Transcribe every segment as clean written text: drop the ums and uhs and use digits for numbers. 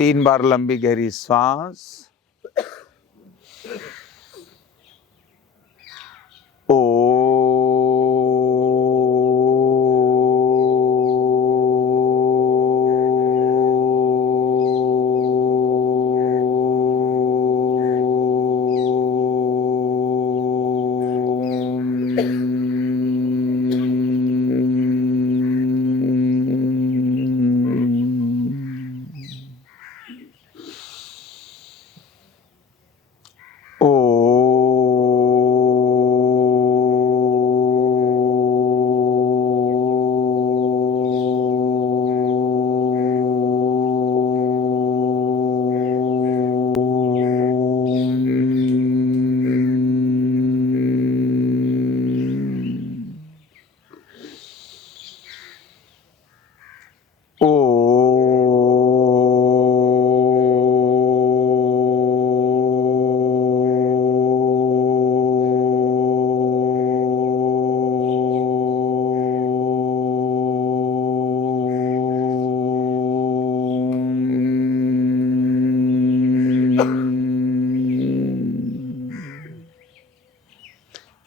3 बार लंबी गहरी सांस।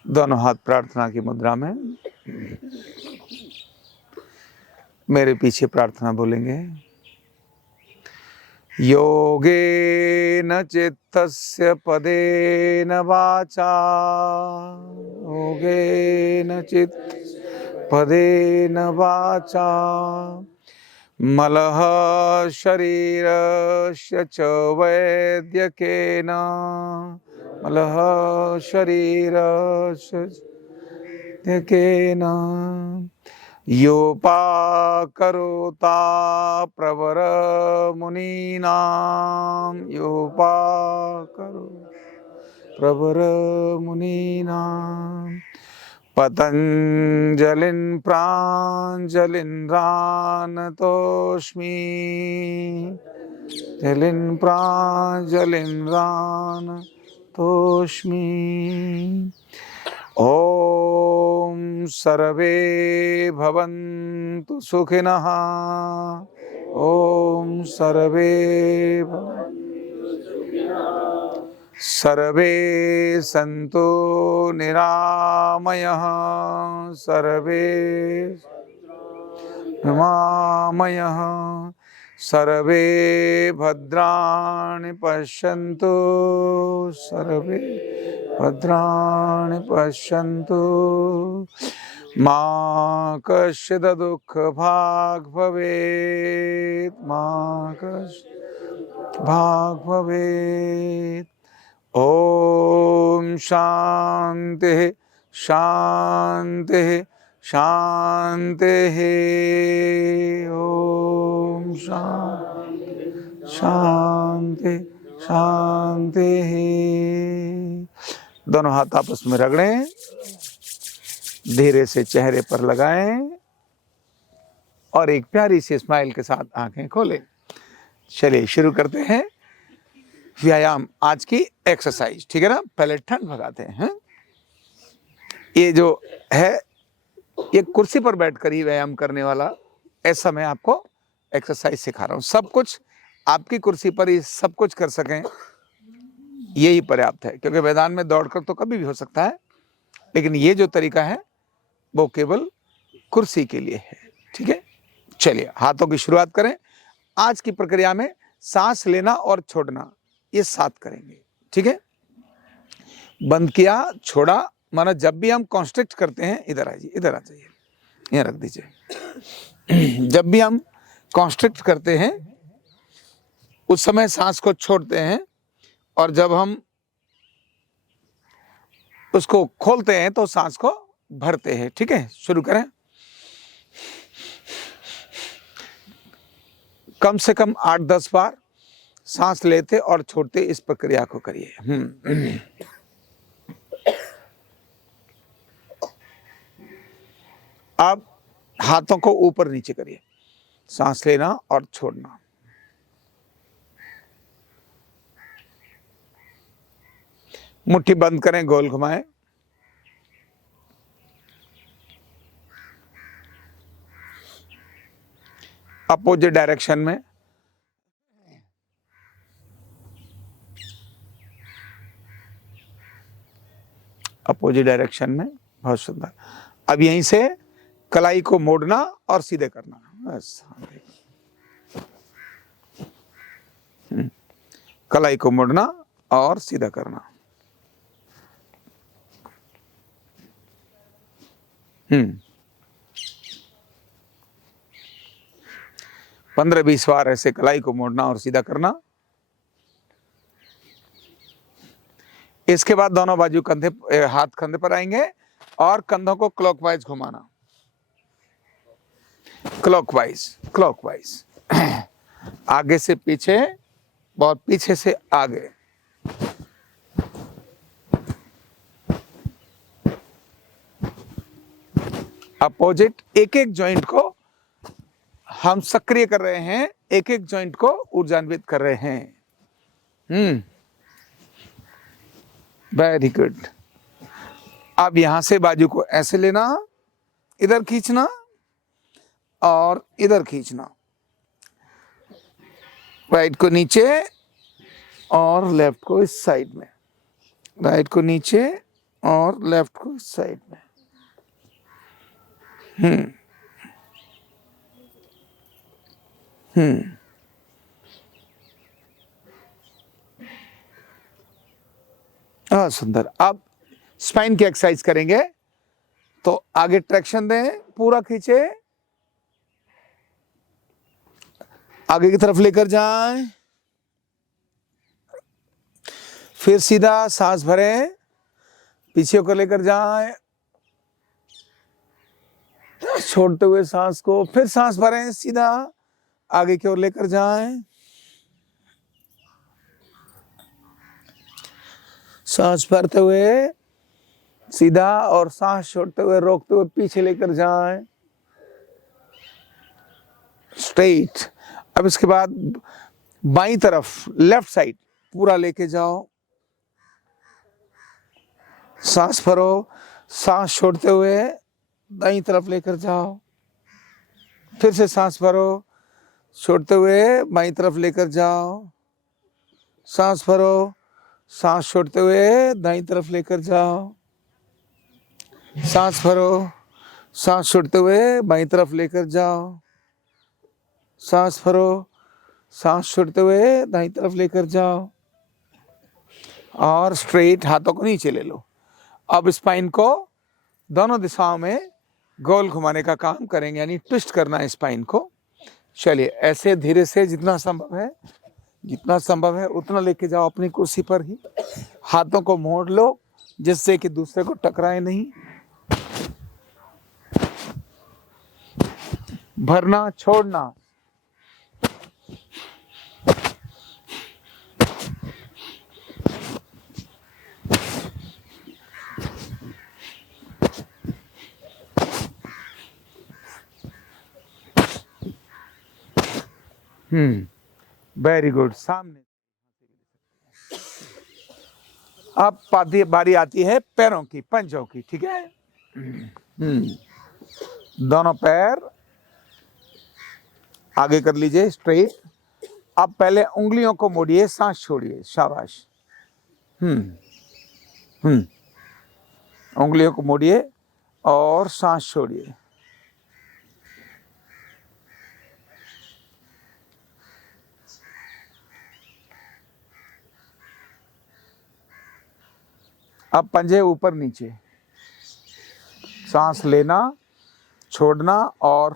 दोनों हाथ प्रार्थना की मुद्रा में मेरे पीछे प्रार्थना बोलेंगे। योगेन चित्तस्य पदेन वाचा, योगेन चित्तस्य पदेन वाचा, मलः शरीरस्य च वैद्यकेन, मलः शरीरस्य वैद्यकेन, योपाकरोता प्रवर मुनीनां, योपाकरो प्रवर मुनीनां, पतंजलिं प्राञ्जलिरानतोऽस्मि, जलिं प्राञ्जलिरानतोऽस्मि। ओम सर्वे भवन्तु सुखिनः, ओम सर्वे सन्तु निरामयः, सर्वे निरामयः, सर्वे भद्राणि पश्यन्तु, सर्वे भद्राणि पश्यन्तु, मा कश्चित् दुःखभाग् भवेत्, मा कश्चित् भाग् भवेत्। ओम शांति शांति शांति, ओम शांति शांति। दोनों हाथ आपस में रगड़ें, धीरे से चेहरे पर लगाएं और एक प्यारी सी स्माइल के साथ आंखें खोलें। चलिए शुरू करते हैं व्यायाम, आज की एक्सरसाइज, ठीक है ना। पहले ठंड भगाते हैं। ये जो है ये कुर्सी पर बैठकर ही व्यायाम करने वाला, ऐसा मैं आपको एक्सरसाइज सिखा रहा हूँ। सब कुछ आपकी कुर्सी पर ही सब कुछ कर सकें यही पर्याप्त है, क्योंकि मैदान में दौड़कर तो कभी भी हो सकता है, लेकिन ये जो तरीका है वो केवल कुर्सी के लिए है, ठीक है। चलिए हाथों की शुरुआत करें। आज की प्रक्रिया में सांस लेना और छोड़ना ये साथ करेंगे, ठीक है। बंद किया, छोड़ा, माना जब भी हम कॉन्स्ट्रिक्ट करते हैं, इधर आ जाइए, इधर आ जाइए, यहाँ रख दीजिए। जब भी हम कॉन्स्ट्रिक्ट करते हैं उस समय सांस को छोड़ते हैं, और जब हम उसको खोलते हैं तो सांस को भरते हैं, ठीक है। शुरू करें। कम से कम 8-10 बार सांस लेते और छोड़ते इस प्रक्रिया को करिए। अब हाथों को ऊपर नीचे करिए, सांस लेना और छोड़ना। मुट्ठी बंद करें, गोल घुमाएं। अपोजिट डायरेक्शन में अपोजिट डायरेक्शन में, बहुत सुंदर। अब यहीं से कलाई को मोड़ना और सीधे करना, बस। कलाई को मोड़ना और सीधा करना। 15-20 बार ऐसे कलाई को मोड़ना और सीधा करना। इसके बाद दोनों बाजू कंधे, हाथ कंधे पर आएंगे और कंधों को क्लॉकवाइज घुमाना, क्लॉकवाइज क्लॉकवाइज, आगे से पीछे, बहुत पीछे से आगे। अपोजिट, एक एक जॉइंट को हम सक्रिय कर रहे हैं, एक एक जॉइंट को ऊर्जान्वित कर रहे हैं। Very good. अब यहां से बाजू को ऐसे लेना, इधर खींचना और इधर खींचना, राइट को नीचे और लेफ्ट को इस साइड में, राइट को नीचे और लेफ्ट को इस साइड में। सुंदर। अब स्पाइन की एक्सरसाइज करेंगे, तो आगे ट्रैक्शन दें, पूरा खींचे, आगे की तरफ लेकर जाएं, फिर सीधा सांस भरें, पीछे होकर लेकर जाएं, छोड़ते हुए सांस को, फिर सांस भरें, सीधा आगे की ओर लेकर जाएं, सांस भरते हुए सीधा और सांस छोड़ते हुए रोकते हुए पीछे लेकर जाएं, स्ट्रेट। अब इसके बाद बाईं तरफ, लेफ्ट साइड पूरा लेके जाओ, सांस भरो, सांस छोड़ते हुए दाईं तरफ लेकर जाओ, फिर से सांस भरो, छोड़ते हुए बाईं तरफ लेकर जाओ, सांस भरो, सांस छोड़ते हुए दाईं तरफ लेकर जाओ, सांस भरो, सांस छोड़ते हुए बाईं तरफ लेकर जाओ, सांस भरो, सांस छोड़ते हुए दाईं तरफ लेकर जाओ, और स्ट्रेट हाथों को नीचे ले लो। अब स्पाइन को दोनों दिशाओं में गोल घुमाने का काम करेंगे, यानी ट्विस्ट करना है स्पाइन को। चलिए, ऐसे धीरे से जितना संभव है उतना लेके जाओ अपनी कुर्सी पर ही। हाथों को मोड़ लो जिससे कि दूसरे को टकराए नहीं। भरना, छोड़ना। Very good. सामने। अब बारी आती है पैरों की, पंजों की, ठीक है। दोनों पैर आगे कर लीजिए, स्ट्रेट। अब पहले उंगलियों को मोड़िए, सांस छोड़िए, शाबाश। उंगलियों को मोड़िए और सांस छोड़िए। अब पंजे ऊपर नीचे, सांस लेना, छोड़ना, और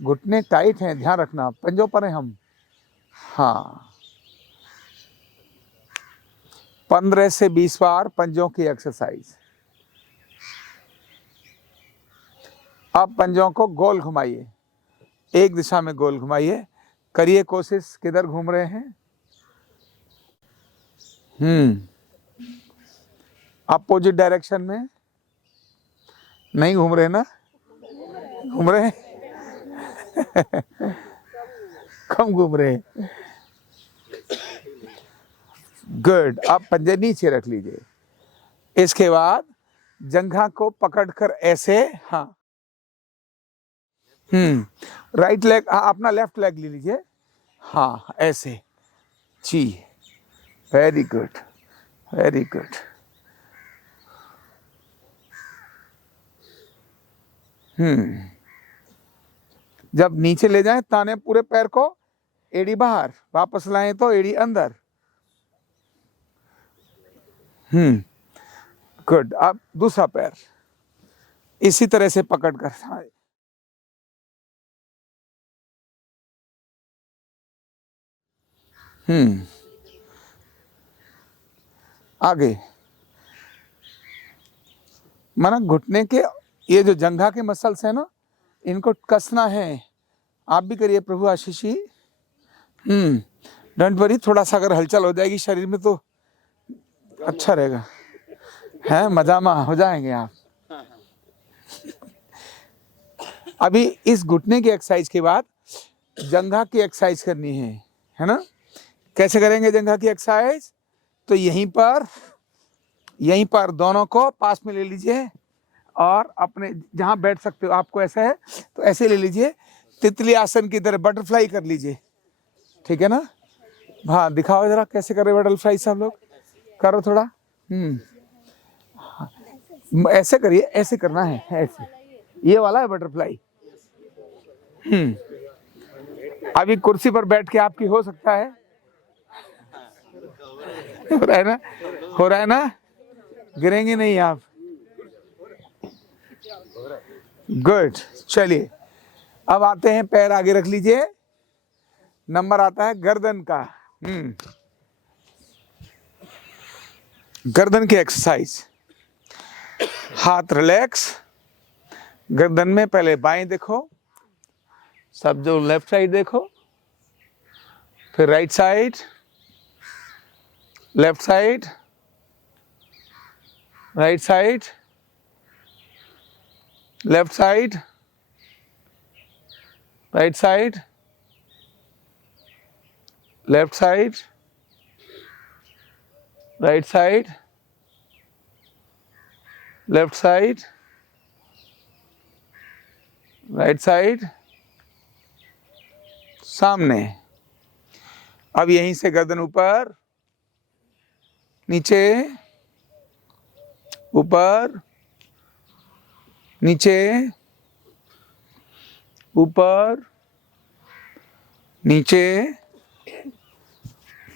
घुटने टाइट हैं, ध्यान रखना, पंजों पर हैं हम। हाँ, 15 से 20 बार पंजों की एक्सरसाइज। अब पंजों को गोल घुमाइए, एक दिशा में गोल घुमाइए, करिए कोशिश। किधर घूम रहे हैं? अपोजिट डायरेक्शन में नहीं घूम रहे ना? घूम रहे हैं? कम घूम रहे हैं? गुड। अब पंजे नीचे रख लीजिए। इसके बाद जंघा को पकड़कर ऐसे, हाँ, राइट लेग, अपना लेफ्ट लेग ले लीजिए, हाँ, ऐसे जी। Very good, very good. जब नीचे ले जाएं ताने पूरे पैर को, एड़ी बाहर, वापस लाएं तो एड़ी अंदर। गुड। अब दूसरा पैर इसी तरह से पकड़ कर आगे। माना घुटने के ये जो जंघा के मसल्स है ना, इनको कसना है। आप भी करिए प्रभु आशीषी। डोंट वरी, थोड़ा सा अगर हलचल हो जाएगी शरीर में तो अच्छा रहेगा, है मजामा हो जाएंगे आप। अभी इस घुटने की एक्सरसाइज के बाद जंघा की एक्सरसाइज करनी है ना। कैसे करेंगे जंघा की एक्सरसाइज? तो यहीं पर दोनों को पास में ले लीजिए और अपने जहां बैठ सकते हो, आपको ऐसा है तो ऐसे ले लीजिए, तितली आसन की तरह बटरफ्लाई कर लीजिए, ठीक है ना। हाँ दिखाओ जरा कैसे कर रहे बटरफ्लाई सब लोग, करो थोड़ा। ऐसे करिए, ऐसे करना है, ऐसे, ये वाला है बटरफ्लाई। अभी कुर्सी पर बैठ के आपकी हो सकता है, हो रहा है ना, हो रहा है ना, गिरेंगे नहीं आप। गुड। चलिए अब आते हैं, पैर आगे रख लीजिए। नंबर आता है गर्दन का। गर्दन की एक्सरसाइज। हाथ रिलैक्स, गर्दन में पहले बाएं देखो, सब जो लेफ्ट साइड देखो, फिर right side, left side, right side, left side, right side, left side, right side, left side, right side, सामने। अब यहीं से गर्दन ऊपर नीचे, ऊपर नीचे, ऊपर नीचे,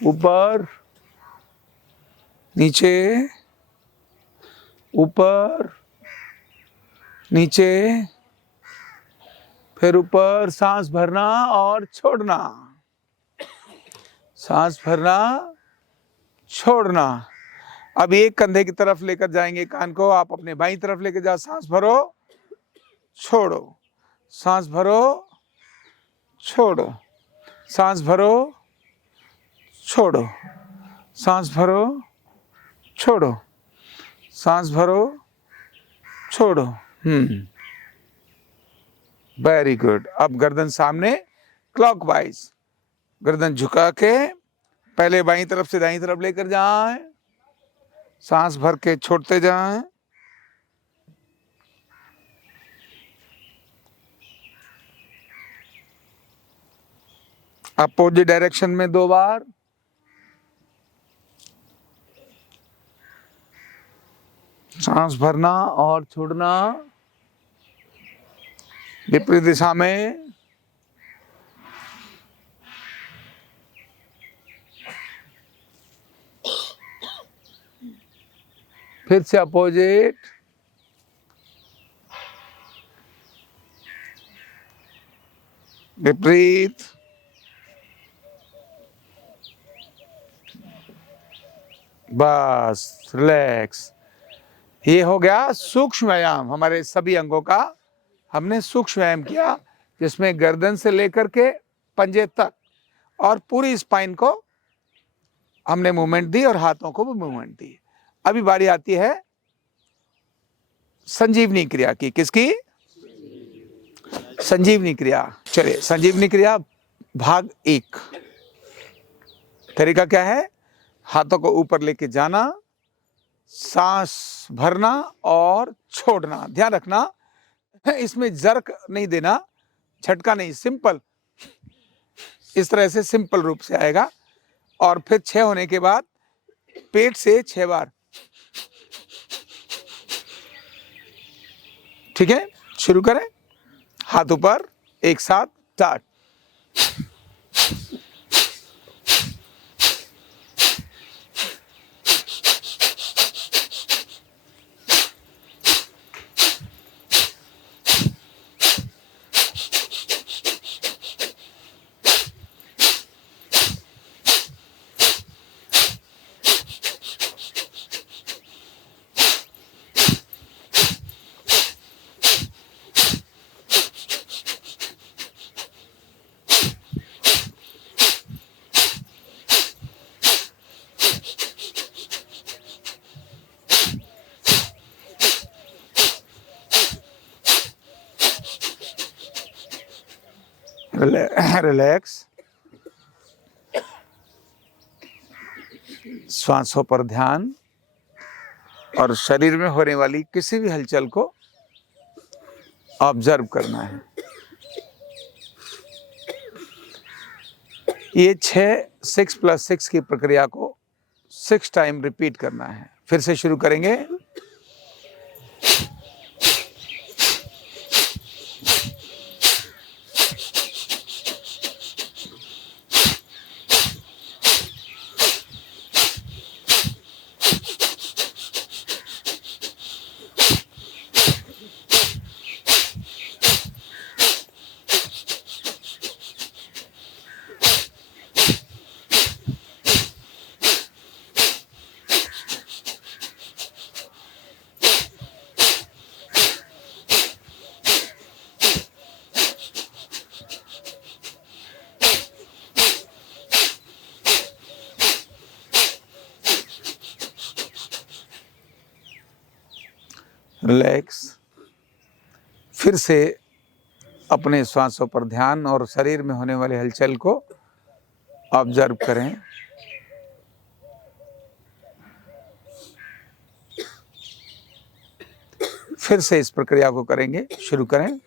ऊपर नीचे, ऊपर नीचे, फिर ऊपर। सांस भरना और छोड़ना, सांस भरना, छोड़ना। अब एक कंधे की तरफ लेकर जाएंगे कान को, आप अपने बाईं तरफ लेकर जाओ। सांस भरो, छोड़ो, सांस भरो, छोड़ो, सांस भरो, छोड़ो, सांस भरो, छोड़ो, सांस भरो, छोड़ो। Very good. अब गर्दन सामने, क्लॉकवाइज, गर्दन झुका के पहले बाईं तरफ से दाईं तरफ लेकर जाएं, सांस भर के छोड़ते जाएं। अपोजिट डायरेक्शन में 2 बार। सांस भरना और छोड़ना, विपरीत दिशा में। फिर से अपोजिट, विपरीत, बस रिलैक्स। ये हो गया सूक्ष्म व्यायाम हमारे सभी अंगों का। हमने सूक्ष्म व्यायाम किया जिसमें गर्दन से लेकर के पंजे तक और पूरी स्पाइन को हमने मूवमेंट दी और हाथों को भी मूवमेंट दी। अभी बारी आती है संजीवनी क्रिया की। किसकी? संजीवनी क्रिया। चलिए संजीवनी क्रिया भाग 1। तरीका क्या है? हाथों को ऊपर लेके जाना, सांस भरना और छोड़ना। ध्यान रखना इसमें जर्क नहीं देना, झटका नहीं, सिंपल इस तरह से सिंपल रूप से आएगा। और फिर 6 होने के बाद पेट से 6 बार। ठीक है, शुरू करें, हाथ ऊपर, एक साथ, स्टार्ट। रिलैक्स, श्वासों पर ध्यान और शरीर में होने वाली किसी भी हलचल को ऑब्जर्व करना है। ये 6+6 की प्रक्रिया को 6 टाइम रिपीट करना है। फिर से शुरू करेंगे। रिलैक्स, फिर से अपने श्वासों पर ध्यान और शरीर में होने वाले हलचल को ऑब्जर्व करें। फिर से इस प्रक्रिया को करेंगे, शुरू करें।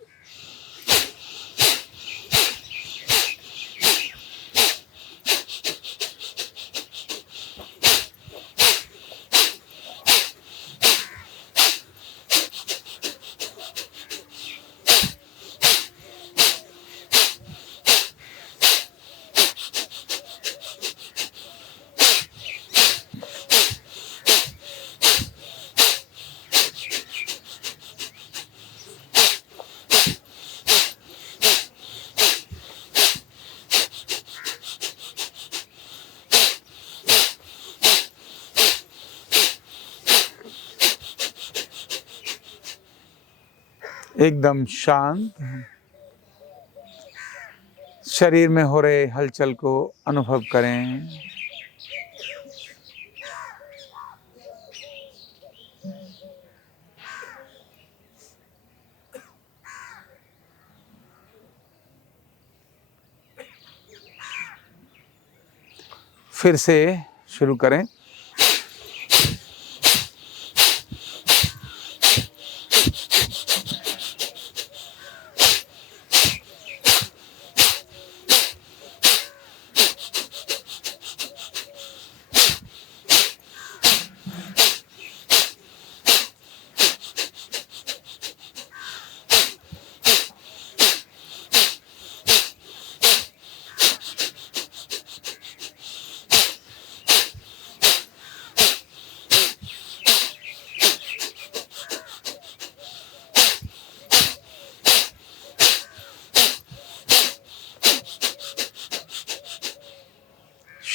एकदम शांत, शरीर में हो रहे हलचल को अनुभव करें। फिर से शुरू करें।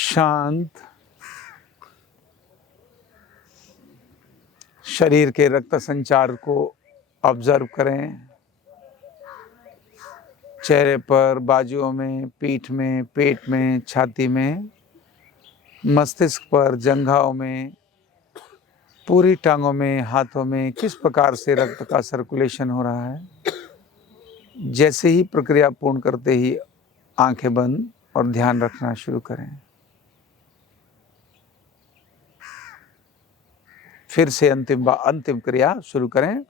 शांत, शरीर के रक्त संचार को ऑब्जर्व करें। चेहरे पर, बाजुओं में, पीठ में, पेट में, छाती में, मस्तिष्क पर, जंघाओं में, पूरी टांगों में, हाथों में किस प्रकार से रक्त का सर्कुलेशन हो रहा है। जैसे ही प्रक्रिया पूर्ण करते ही आंखें बंद और ध्यान रखना शुरू करें। फिर से अंतिम क्रिया शुरू करें।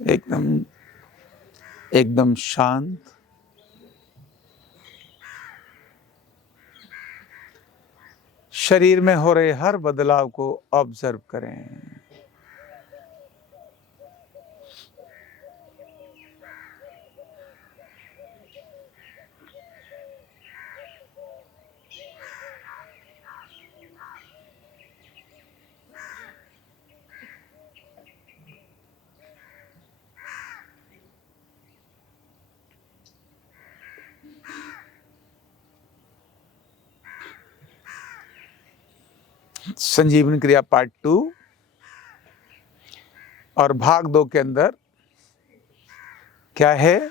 एकदम एकदम शांत। शरीर में हो रहे हर बदलाव को ऑब्जर्व करें। संजीवनी क्रिया पार्ट 2 और भाग 2 के अंदर क्या है?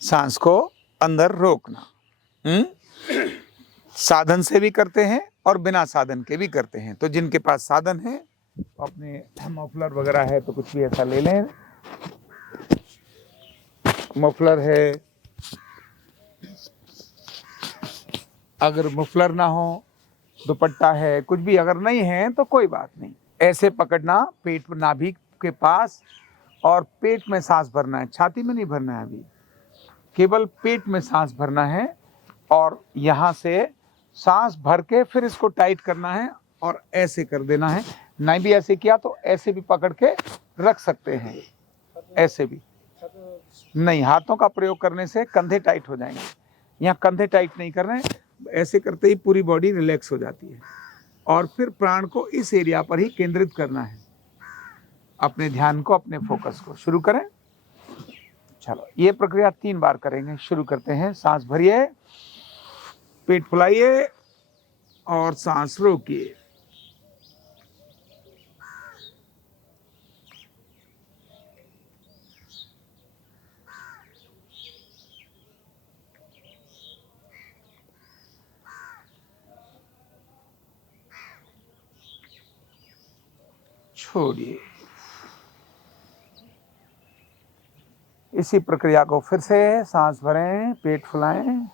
सांस को अंदर रोकना। साधन से भी करते हैं और बिना साधन के भी करते हैं। तो जिनके पास साधन है तो अपने मफलर वगैरह है तो कुछ भी ऐसा ले लें। मफलर है, अगर मफलर ना हो, दुपट्टा है, कुछ भी अगर नहीं है तो कोई बात नहीं। ऐसे पकड़ना पेट नाभि के पास और पेट में सांस भरना है, छाती में नहीं भरना है। अभी केवल पेट में सांस भरना है और यहाँ से सांस भर के फिर इसको टाइट करना है और ऐसे कर देना है। नहीं भी ऐसे किया तो ऐसे भी पकड़ के रख सकते हैं, ऐसे भी नहीं। हाथों का प्रयोग करने से कंधे टाइट हो जाएंगे। यहाँ कंधे टाइट नहीं कर रहे हैं, ऐसे करते ही पूरी बॉडी रिलैक्स हो जाती है और फिर प्राण को इस एरिया पर ही केंद्रित करना है, अपने ध्यान को, अपने फोकस को। शुरू करें। चलो, ये प्रक्रिया 3 बार करेंगे। शुरू करते हैं। सांस भरिए, पेट फुलाइए और सांस रोकिए। छोड़िए। इसी प्रक्रिया को फिर से, सांस भरें, पेट फुलाएं,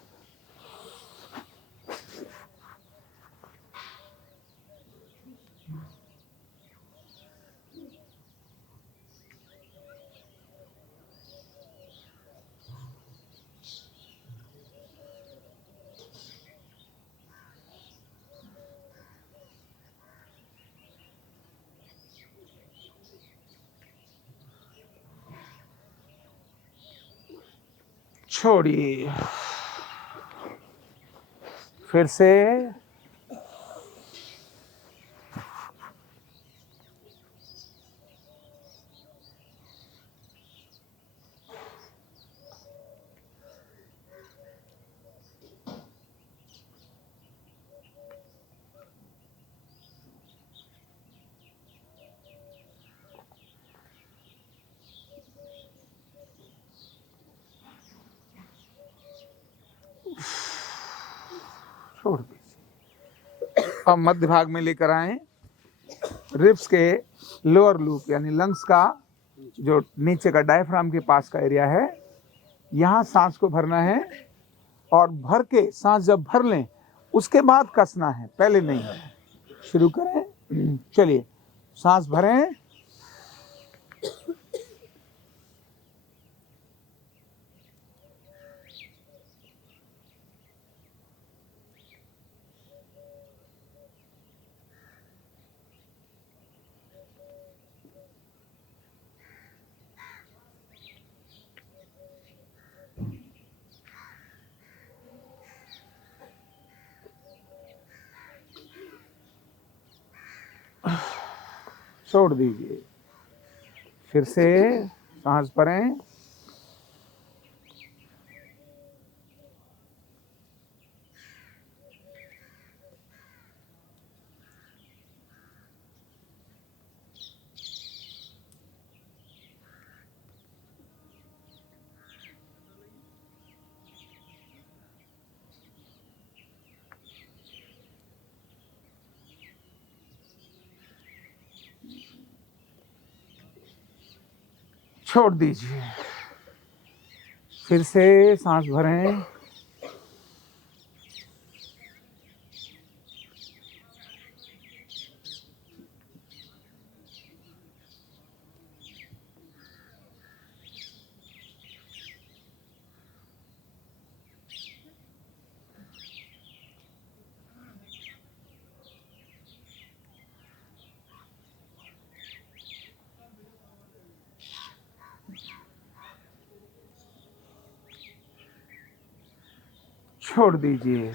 छोड़िए। फिर से छोड़ दीजिए। अब मध्य भाग में लेकर आए। रिब्स के लोअर लूप यानी लंग्स का जो नीचे का डायफ्राम के पास का एरिया है, यहाँ सांस को भरना है और भर के सांस जब भर लें उसके बाद कसना है, पहले नहीं। शुरू करें। चलिए, सांस भरें, छोड़ दीजिए। फिर से सांस भरें, छोड़ दीजिए। फिर से सांस भरें, छोड़ दीजिए।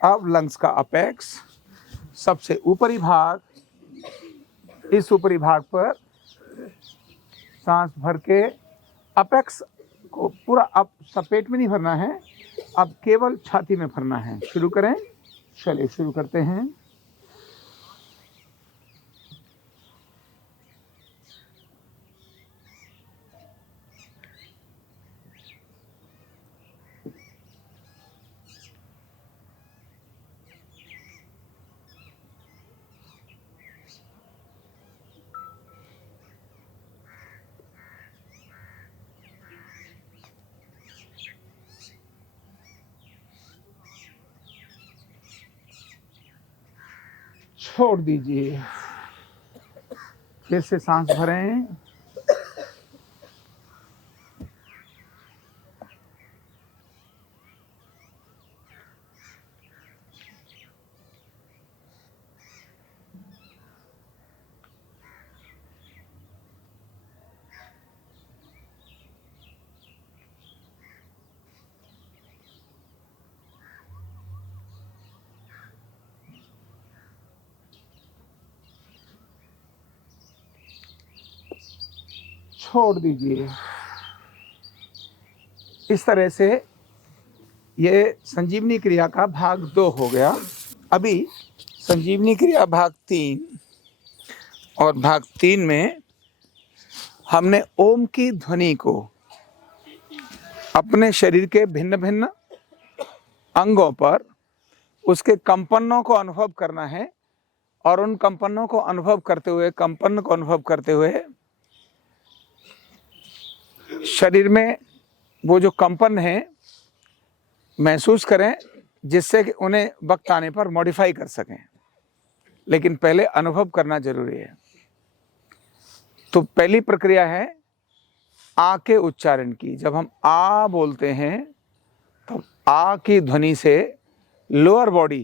अब लंग्स का अपेक्स, सबसे ऊपरी भाग, इस ऊपरी भाग पर सांस भर के अपेक्स को पूरा अब सपेट में नहीं भरना है, अब केवल छाती में भरना है। शुरू करें। चलिए शुरू करते हैं। छोड़ दीजिए। फिर से सांस भरें। छोड़ दीजिए। इस तरह से ये संजीवनी क्रिया का भाग 2 हो गया। अभी संजीवनी क्रिया भाग 3, और भाग 3 में हमने ओम की ध्वनि को अपने शरीर के भिन्न भिन्न अंगों पर उसके कंपनों को अनुभव करना है, और उन कंपनों को अनुभव करते हुए, कंपन को अनुभव करते हुए शरीर में वो जो कंपन है महसूस करें, जिससे कि उन्हें वक्त आने पर मॉडिफाई कर सकें। लेकिन पहले अनुभव करना जरूरी है। तो पहली प्रक्रिया है आ के उच्चारण की। जब हम आ बोलते हैं तो आ की ध्वनि से लोअर बॉडी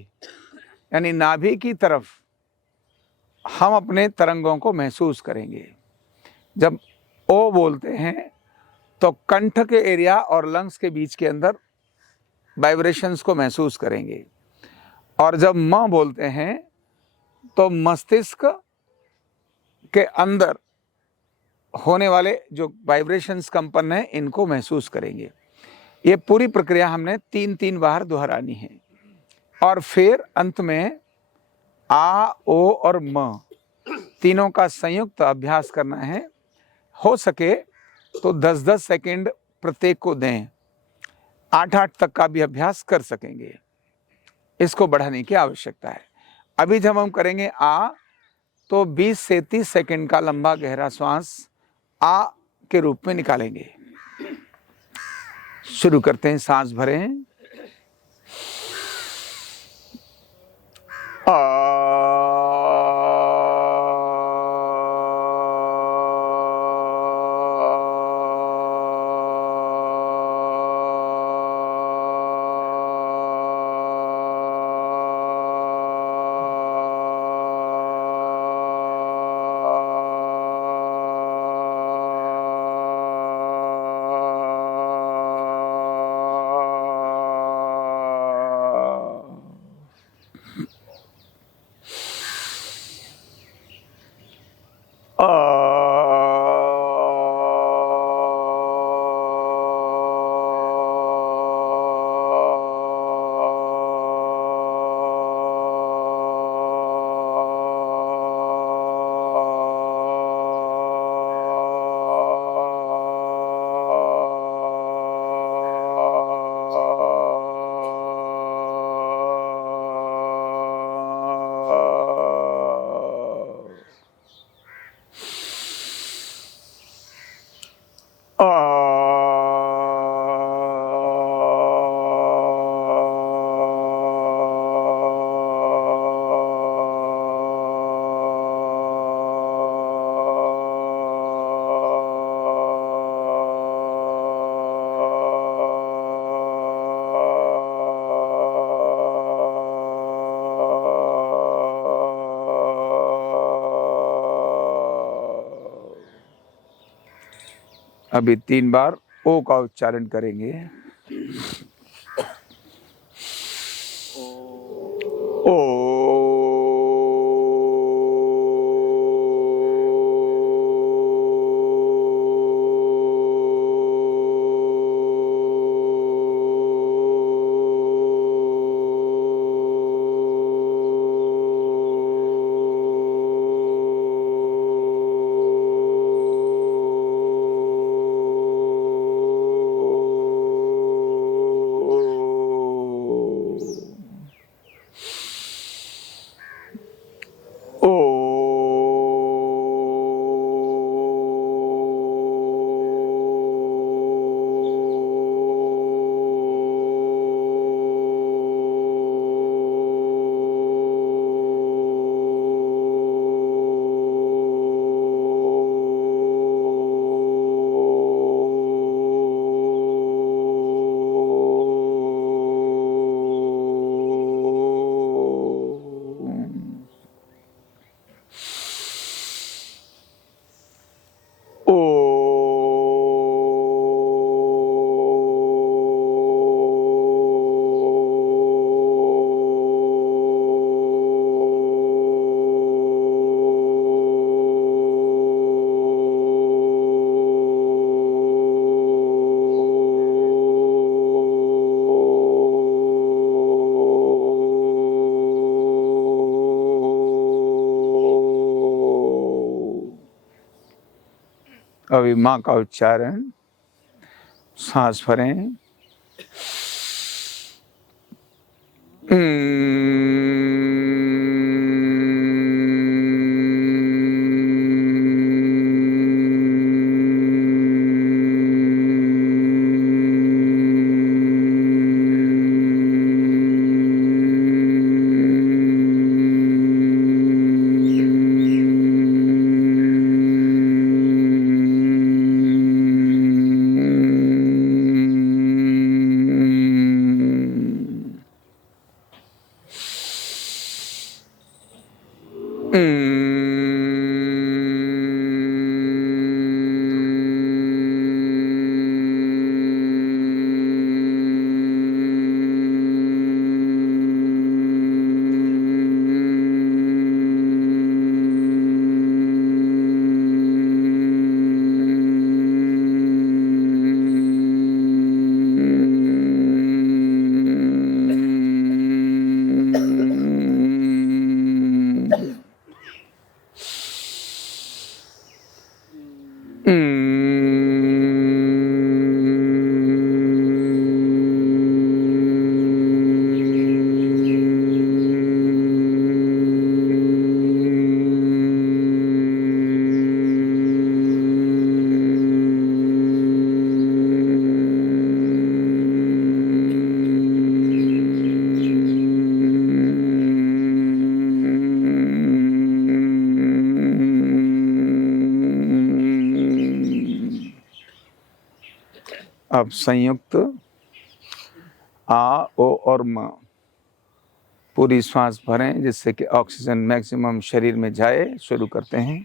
यानी नाभि की तरफ हम अपने तरंगों को महसूस करेंगे। जब ओ बोलते हैं तो कंठ के एरिया और लंग्स के बीच के अंदर वाइब्रेशंस को महसूस करेंगे। और जब म बोलते हैं तो मस्तिष्क के अंदर होने वाले जो वाइब्रेशंस, कंपन है, इनको महसूस करेंगे। ये पूरी प्रक्रिया हमने 3-3 बार दोहरानी है। और फिर अंत में आ, ओ और म तीनों का संयुक्त अभ्यास करना है। हो सके तो 10-10 सेकेंड प्रत्येक को दें। 8-8 तक का भी अभ्यास कर सकेंगे। इसको बढ़ाने की आवश्यकता है। अभी जब हम करेंगे आ, तो 20 से 30 सेकेंड का लंबा गहरा श्वास आ के रूप में निकालेंगे। शुरू करते हैं। सांस भरें। अभी 3 बार ओ का उच्चारण करेंगे। अभी माँ का उच्चारण, सांस भरें। अब संयुक्त आ, ओ और म पूरी श्वास भरें जिससे कि ऑक्सीजन मैक्सिमम शरीर में जाए। शुरू करते हैं।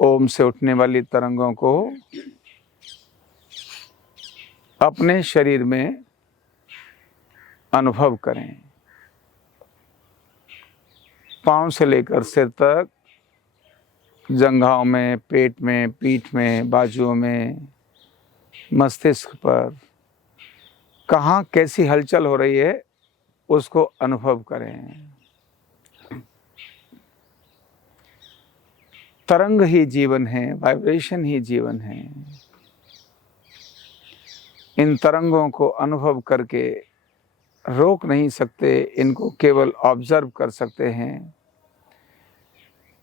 ओम से उठने वाली तरंगों को अपने शरीर में अनुभव करें। पांव से लेकर सिर तक, जंघाओं में, पेट में, पीठ में, बाजुओं में, मस्तिष्क पर कहाँ कैसी हलचल हो रही है उसको अनुभव करें। तरंग ही जीवन है, वाइब्रेशन ही जीवन है। इन तरंगों को अनुभव करके रोक नहीं सकते, इनको केवल ऑब्जर्व कर सकते हैं,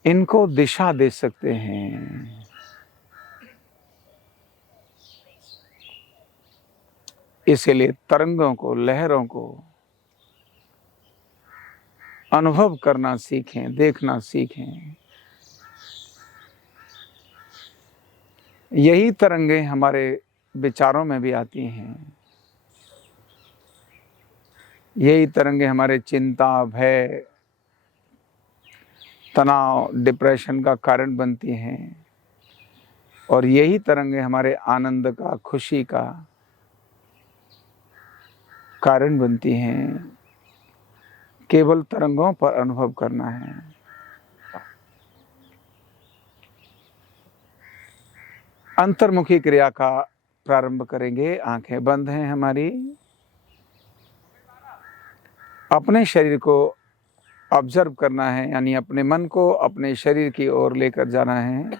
इनको दिशा दे सकते हैं। इसीलिए तरंगों को, लहरों को अनुभव करना सीखें, देखना सीखें। यही तरंगें हमारे विचारों में भी आती हैं। यही तरंगें हमारे चिंता, भय, तनाव, डिप्रेशन का कारण बनती हैं, और यही तरंगें हमारे आनंद का, खुशी का कारण बनती हैं। केवल तरंगों पर अनुभव करना है। अंतर्मुखी क्रिया का प्रारंभ करेंगे। आंखें बंद हैं हमारी। अपने शरीर को ऑब्जर्व करना है, यानी अपने मन को अपने शरीर की ओर लेकर जाना है।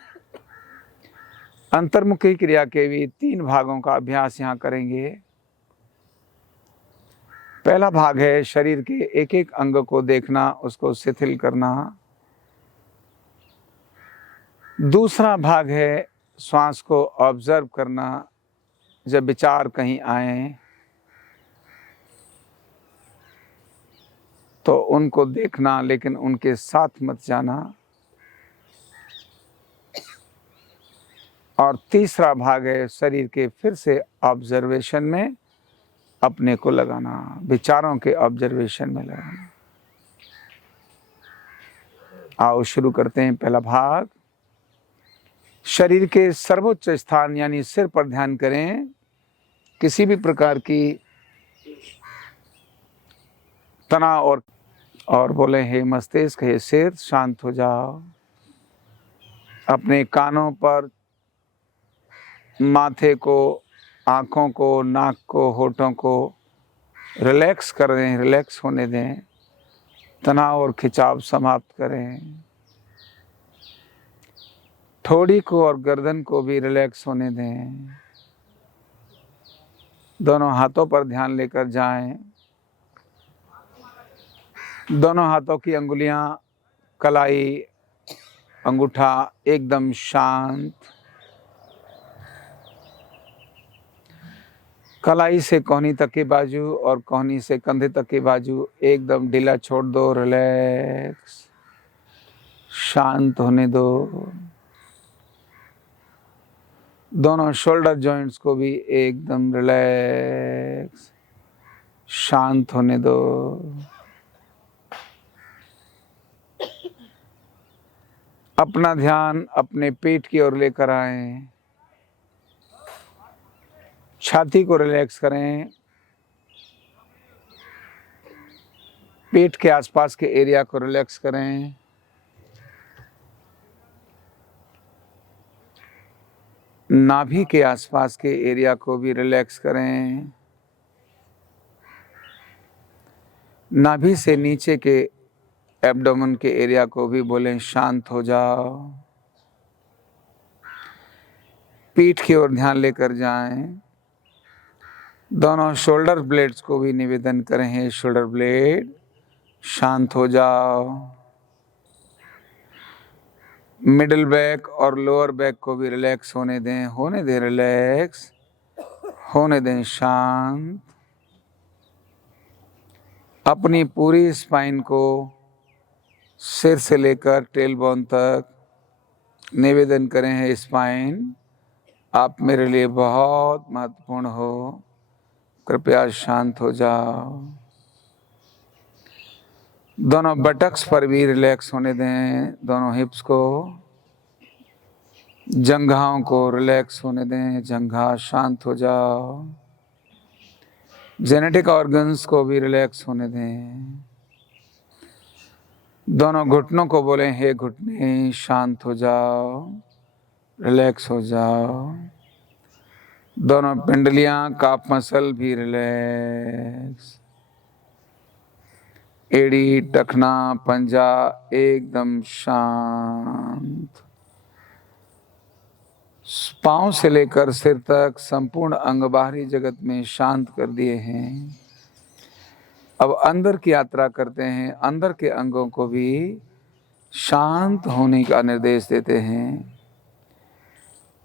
अंतर्मुखी क्रिया के भी 3 भागों का अभ्यास यहाँ करेंगे। पहला भाग है शरीर के एक एक अंग को देखना, उसको शिथिल करना। दूसरा भाग है श्वास को ऑब्जर्व करना, जब विचार कहीं आए तो उनको देखना, लेकिन उनके साथ मत जाना। और तीसरा भाग है शरीर के फिर से ऑब्जर्वेशन में अपने को लगाना, विचारों के ऑब्जर्वेशन में लगाना। आओ शुरू करते हैं पहला भाग। शरीर के सर्वोच्च स्थान यानी सिर पर ध्यान करें। किसी भी प्रकार की तनाव और बोले हे मस्तिष्क, हे सिर, शांत हो जाओ। अपने कानों पर, माथे को, आँखों को, नाक को, होठों को रिलैक्स कर दें, रिलैक्स होने दें। तनाव और खिंचाव समाप्त करें। ठोड़ी को और गर्दन को भी रिलैक्स होने दें। दोनों हाथों पर ध्यान लेकर जाएं। दोनों हाथों की अंगुलियां, कलाई, अंगूठा एकदम शांत। कलाई से कोहनी तक की बाजू और कोहनी से कंधे तक की बाजू एकदम ढीला छोड़ दो, रिलैक्स, शांत होने दो। दोनों शोल्डर जॉइंट्स को भी एकदम रिलैक्स, शांत होने दो। अपना ध्यान अपने पेट की ओर लेकर आए। छाती को रिलैक्स करें। पेट के आसपास के एरिया को रिलैक्स करें। नाभि के आसपास के एरिया को भी रिलैक्स करें। नाभि से नीचे के एब्डोमेन के एरिया को भी बोलें शांत हो जाओ। पीठ की ओर ध्यान लेकर जाएं। दोनों शोल्डर ब्लेड्स को भी निवेदन करें, शोल्डर ब्लेड शांत हो जाओ। मिडिल बैक और लोअर बैक को भी रिलैक्स होने दें, रिलैक्स होने दें, शांत। अपनी पूरी स्पाइन को सिर से लेकर टेलबोन तक निवेदन करें, है स्पाइन आप मेरे लिए बहुत महत्वपूर्ण हो, कृपया शांत हो जाओ। दोनों बटक्स पर भी रिलैक्स होने दें, दोनों हिप्स को, जंघाओं को रिलैक्स होने दें, जंघा शांत हो जाओ। जेनेटिक ऑर्गन्स को भी रिलैक्स होने दें। दोनों घुटनों को बोलें, हे घुटने शांत हो जाओ, रिलैक्स हो जाओ। दोनों पिंडलियां, काफ मसल भी रिलैक्स। एड़ी, टखना, पंजा एकदम शांत। पांव से लेकर सिर तक संपूर्ण अंग बाहरी जगत में शांत कर दिए हैं। अब अंदर की यात्रा करते हैं। अंदर के अंगों को भी शांत होने का निर्देश देते हैं।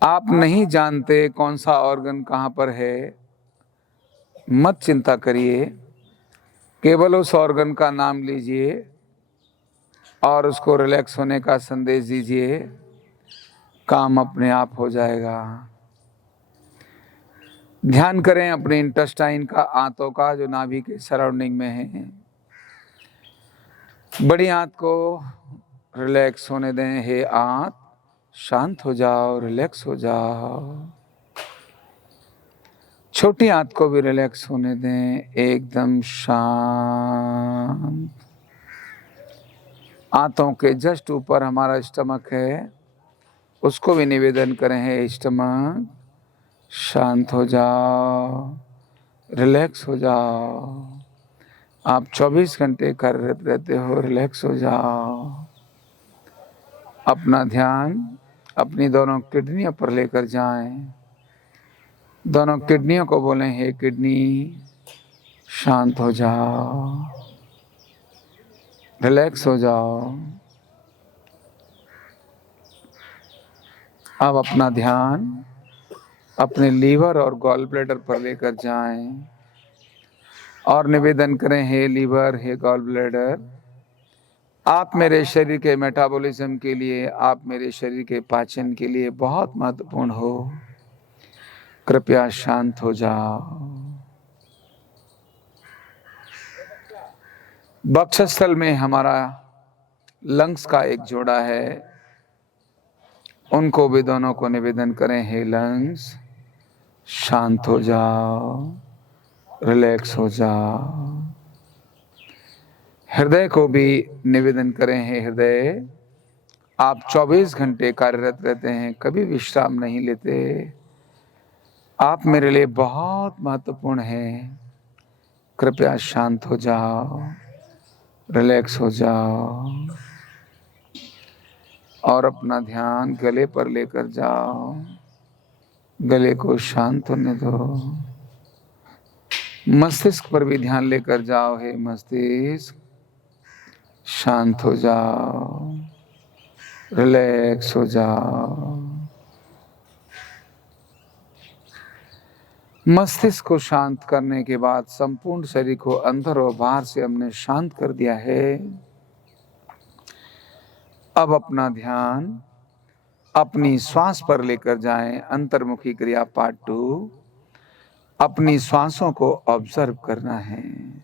आप नहीं जानते कौन सा ऑर्गन कहाँ पर है, मत चिंता करिए, केवल उस ऑर्गन का नाम लीजिए और उसको रिलैक्स होने का संदेश दीजिए, काम अपने आप हो जाएगा। ध्यान करें अपने इंटेस्टाइन का, आंतों का, जो नाभि के सराउंडिंग में है। बड़ी आंत को रिलैक्स होने दें। हे आंत शांत हो जाओ, रिलैक्स हो जाओ। छोटी आंत को भी रिलैक्स होने दें, एकदम शांत। आंतों के जस्ट ऊपर हमारा स्टमक है, उसको भी निवेदन करें, है स्टमक शांत हो जाओ, रिलैक्स हो जाओ। आप 24 घंटे कर रहते हो, रिलैक्स हो जाओ। अपना ध्यान अपनी दोनों किडनियों पर लेकर जाएं। दोनों किडनियों को बोलें, हे किडनी शांत हो जाओ, रिलैक्स हो जाओ। अब अपना ध्यान अपने लीवर और गॉल ब्लैडर पर लेकर जाएं और निवेदन करें, हे लीवर, हे गॉल ब्लैडर, आप मेरे शरीर के मेटाबॉलिज्म के लिए, आप मेरे शरीर के पाचन के लिए बहुत महत्वपूर्ण हो। कृपया शांत हो जाओ। वक्षस्थल में हमारा लंग्स का एक जोड़ा है, उनको भी दोनों को निवेदन करें, हे लंग्स शांत हो जाओ, रिलैक्स हो जाओ। हृदय को भी निवेदन करें, हे हृदय, आप 24 घंटे कार्यरत रहते हैं, कभी विश्राम नहीं लेते, आप मेरे लिए बहुत महत्वपूर्ण हैं। कृपया शांत हो जाओ, रिलैक्स हो जाओ। और अपना ध्यान गले पर लेकर जाओ, गले को शांत होने दो। मस्तिष्क पर भी ध्यान लेकर जाओ, हे मस्तिष्क शांत हो जाओ, रिलैक्स हो जाओ। मस्तिष्क को शांत करने के बाद संपूर्ण शरीर को अंदर और बाहर से हमने शांत कर दिया है। अब अपना ध्यान अपनी श्वास पर लेकर जाएं। अंतर्मुखी क्रिया पार्ट 2। अपनी श्वासों को ऑब्जर्व करना है।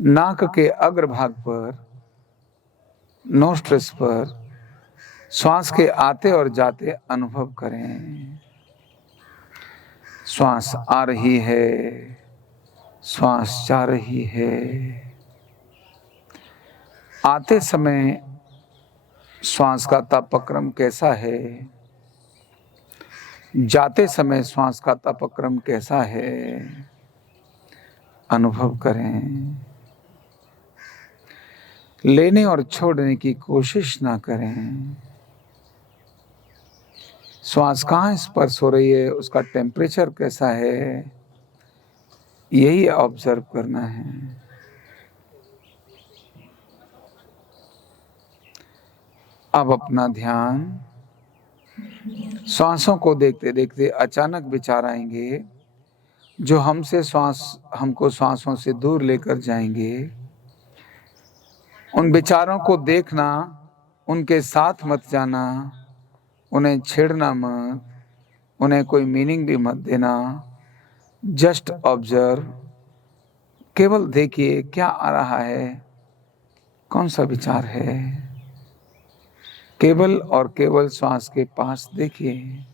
नाक के अग्रभाग पर, नोस्ट्रिल्स पर श्वास के आते और जाते अनुभव करें। श्वास आ रही है, श्वास जा रही है। आते समय श्वास का तापक्रम कैसा है, जाते समय श्वास का तापक्रम कैसा है, अनुभव करें। लेने और छोड़ने की कोशिश ना करें। श्वास कहाँ स्पर्श हो रही है, उसका टेम्परेचर कैसा है, यही ऑब्जर्व करना है। अब अपना ध्यान श्वासों को देखते देखते अचानक विचार आएंगे जो हमको श्वासों से दूर लेकर जाएंगे। उन विचारों को देखना, उनके साथ मत जाना, उन्हें छेड़ना मत, उन्हें कोई मीनिंग भी मत देना। जस्ट ऑब्जर्व, केवल देखिए क्या आ रहा है, कौन सा विचार है। केवल और केवल श्वास के पास देखिए।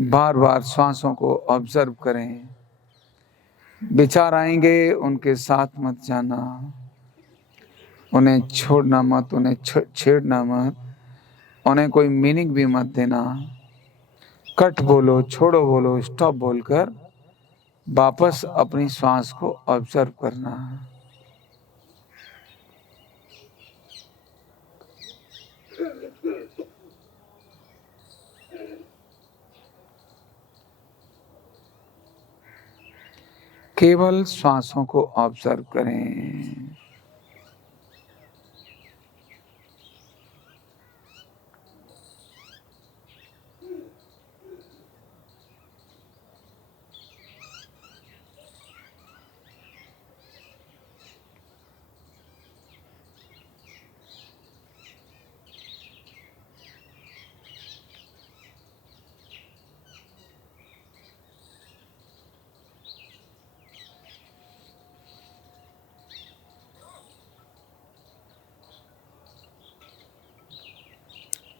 बार बार श्वासों को ऑब्जर्व करें। विचार आएंगे, उनके साथ मत जाना, उन्हें छोड़ना मत, उन्हें छेड़ना मत, उन्हें कोई मीनिंग भी मत देना। कट बोलो, छोड़ो बोलो, स्टॉप बोलकर वापस अपनी श्वास को ऑब्जर्व करना। केवल श्वासों को ऑब्जर्व करें।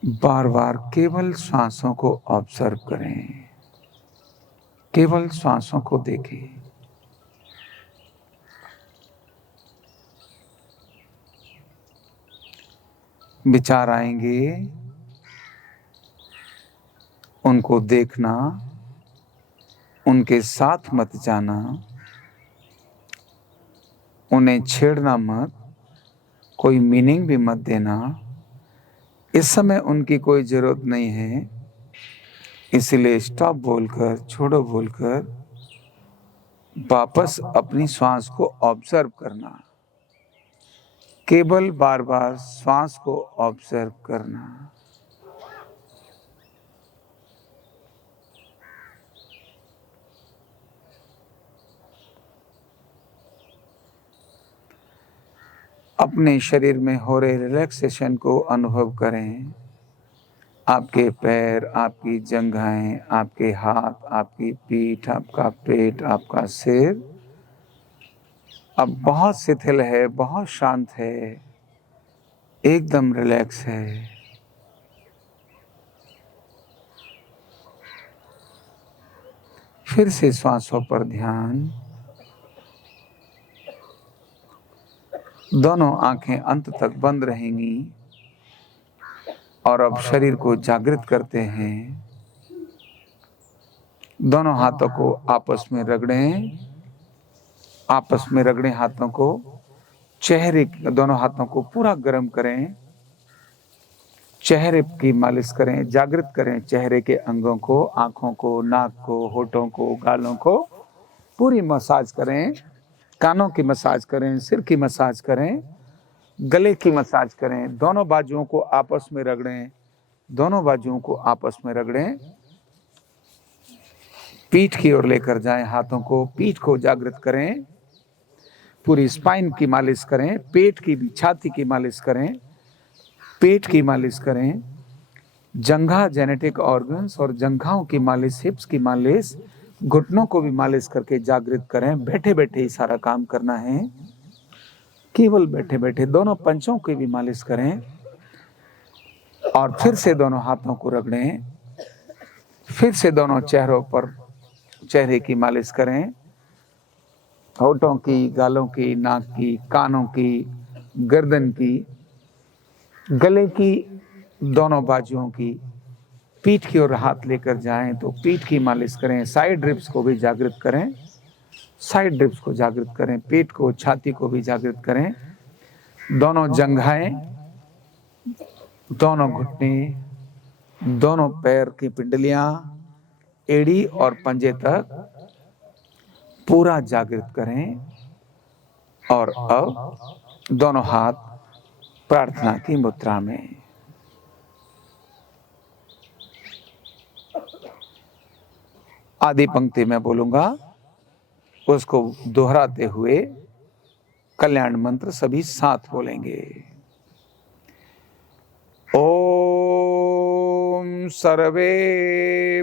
बार बार केवल श्वासों को ऑब्जर्व करें, केवल श्वासों को देखें। विचार आएंगे, उनको देखना, उनके साथ मत जाना, उन्हें छेड़ना मत, कोई मीनिंग भी मत देना। इस समय उनकी कोई जरूरत नहीं है, इसलिए स्टॉप बोलकर, छोड़ो बोलकर वापस अपनी श्वास को ऑब्जर्व करना, केवल बार बार श्वास को ऑब्जर्व करना। अपने शरीर में हो रहे रिलैक्सेशन को अनुभव करें। आपके पैर, आपकी जंघाएं, आपके हाथ, आपकी पीठ, आपका पेट, आपका सिर अब बहुत शिथिल है, बहुत शांत है, एकदम रिलैक्स है। फिर से श्वासों पर ध्यान। दोनों आंखें अंत तक बंद रहेंगी और अब शरीर को जागृत करते हैं। दोनों हाथों को आपस में रगड़ें, आपस में रगड़ें हाथों को। चेहरे, दोनों हाथों को पूरा गर्म करें, चेहरे की मालिश करें, जागृत करें चेहरे के अंगों को, आंखों को, नाक को, होठों को, गालों को पूरी मसाज करें। कानों की मसाज करें, सिर की मसाज करें, गले की मसाज करें। दोनों बाजुओं को आपस में रगड़ें, दोनों बाजुओं को आपस में रगड़ें। पीठ की ओर लेकर जाएं हाथों को, पीठ को जागृत करें, पूरी स्पाइन की मालिश करें, पेट की भी, छाती की मालिश करें, पेट की मालिश करें, जंघा जेनेटिक ऑर्गन्स और जंघाओं की मालिश, हिप्स की मालिश, घुटनों को भी मालिश करके जागृत करें। बैठे बैठे ही सारा काम करना है, केवल बैठे बैठे। दोनों पंचों की भी मालिश करें और फिर से दोनों हाथों को रगड़ें। फिर से दोनों चेहरों पर, चेहरे की मालिश करें, होठों की, गालों की, नाक की, कानों की, गर्दन की, गले की, दोनों बाजुओं की। पीठ की ओर हाथ लेकर जाएं तो पीठ की मालिश करें। साइड रिब्स को भी जागृत करें, साइड रिब्स को जागृत करें, पेट को, छाती को भी जागृत करें। दोनों जंघाएं, दोनों घुटने, दोनों पैर की पिंडलियां, एड़ी और पंजे तक पूरा जागृत करें। और अब दोनों हाथ प्रार्थना की मुद्रा में। आदि पंक्ति में बोलूंगा, उसको दोहराते हुए कल्याण मंत्र सभी साथ बोलेंगे। ओम सर्वे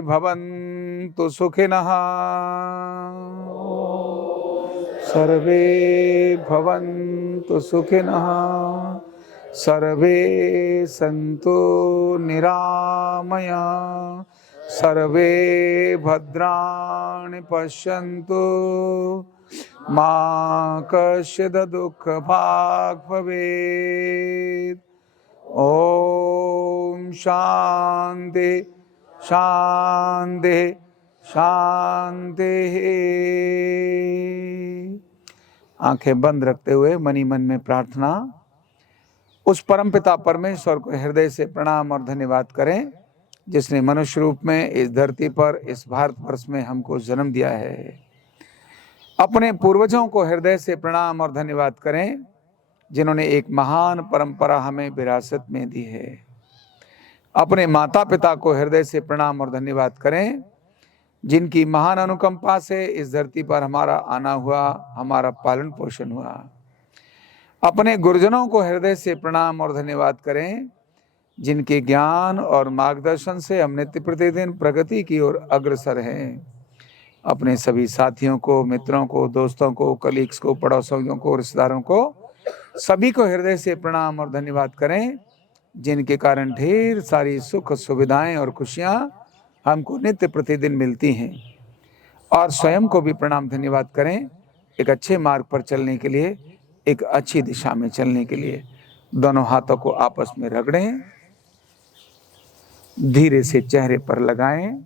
भवन्तु सुखिनः, सर्वे भवन्तु सुखिनः, सर्वे सन्तु निरामया, सर्वे भद्राणि पश्यन्तु, मा कश्चित् दुःखभाग् भवेत्। ओम शांति शांति शांति। आंखें बंद रखते हुए मनी मन में प्रार्थना। उस परमपिता परमेश्वर को हृदय से प्रणाम और धन्यवाद करें, जिसने मनुष्य रूप में इस धरती पर, इस भारतवर्ष में हमको जन्म दिया है। अपने पूर्वजों को हृदय से प्रणाम और धन्यवाद करें, जिन्होंने एक महान परंपरा हमें विरासत में दी है। अपने माता पिता को हृदय से प्रणाम और धन्यवाद करें, जिनकी महान अनुकंपा से इस धरती पर हमारा आना हुआ, हमारा पालन पोषण हुआ। अपने गुरुजनों को हृदय से प्रणाम और धन्यवाद करें, जिनके ज्ञान और मार्गदर्शन से हम नित्य प्रतिदिन प्रगति की ओर अग्रसर हैं। अपने सभी साथियों को, मित्रों को, दोस्तों को, कलीग्स को, पड़ोसियों को, रिश्तेदारों को, सभी को हृदय से प्रणाम और धन्यवाद करें, जिनके कारण ढेर सारी सुख सुविधाएं और खुशियां हमको नित्य प्रतिदिन मिलती हैं। और स्वयं को भी प्रणाम धन्यवाद करें एक अच्छे मार्ग पर चलने के लिए, एक अच्छी दिशा में चलने के लिए। दोनों हाथों को आपस में रगड़ें, धीरे से चेहरे पर लगाएं,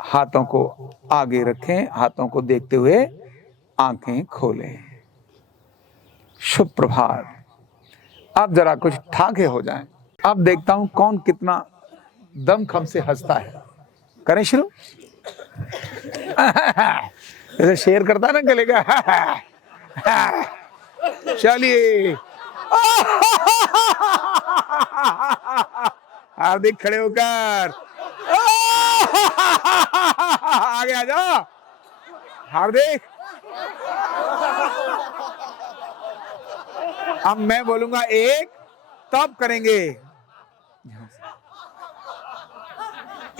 हाथों को आगे रखें, हाथों को देखते हुए आंखें खोलें। शुभ प्रभात। अब जरा कुछ ठाके हो जाएं। अब देखता हूं कौन कितना दमखम से हंसता है। करें शुरू। जैसे शेर करता है ना गले का। चलिए। हार्दिक खड़े होकर आगे आ जाओ हार्दिक। अब मैं बोलूंगा एक, तब करेंगे।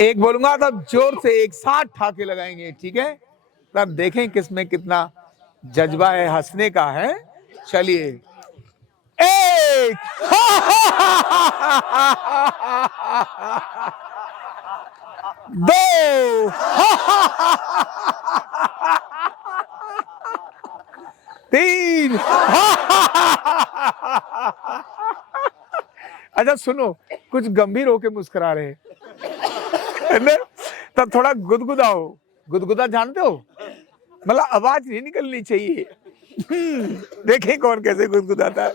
एक बोलूंगा तब जोर से एक साथ ठाके लगाएंगे, ठीक है? तब देखें किसमें कितना जज्बा है, हंसने का है। चलिए। एक। दो। तीन। अच्छा सुनो, कुछ गंभीर होके मुस्कुरा रहे है ना? तब थोड़ा गुदगुदाओ। गुदगुदा जानते हो? मतलब आवाज नहीं निकलनी चाहिए। देखें कौन कैसे गुदगुदाता है।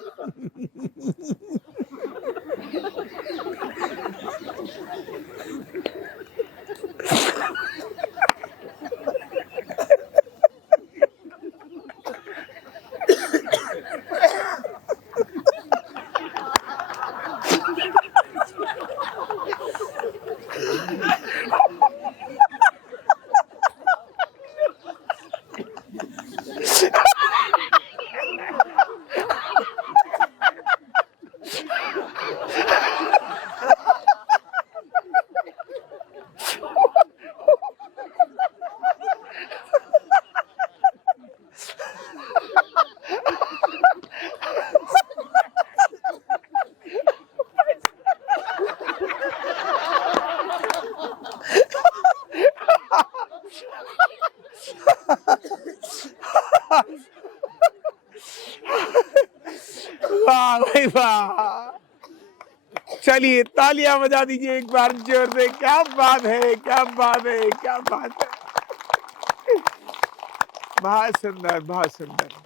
वाह भाई वाह। चलिए तालियां बजा दीजिए एक बार जोर से। क्या बात है, क्या बात है, क्या बात है। बहुत सुंदर, बहुत सुंदर।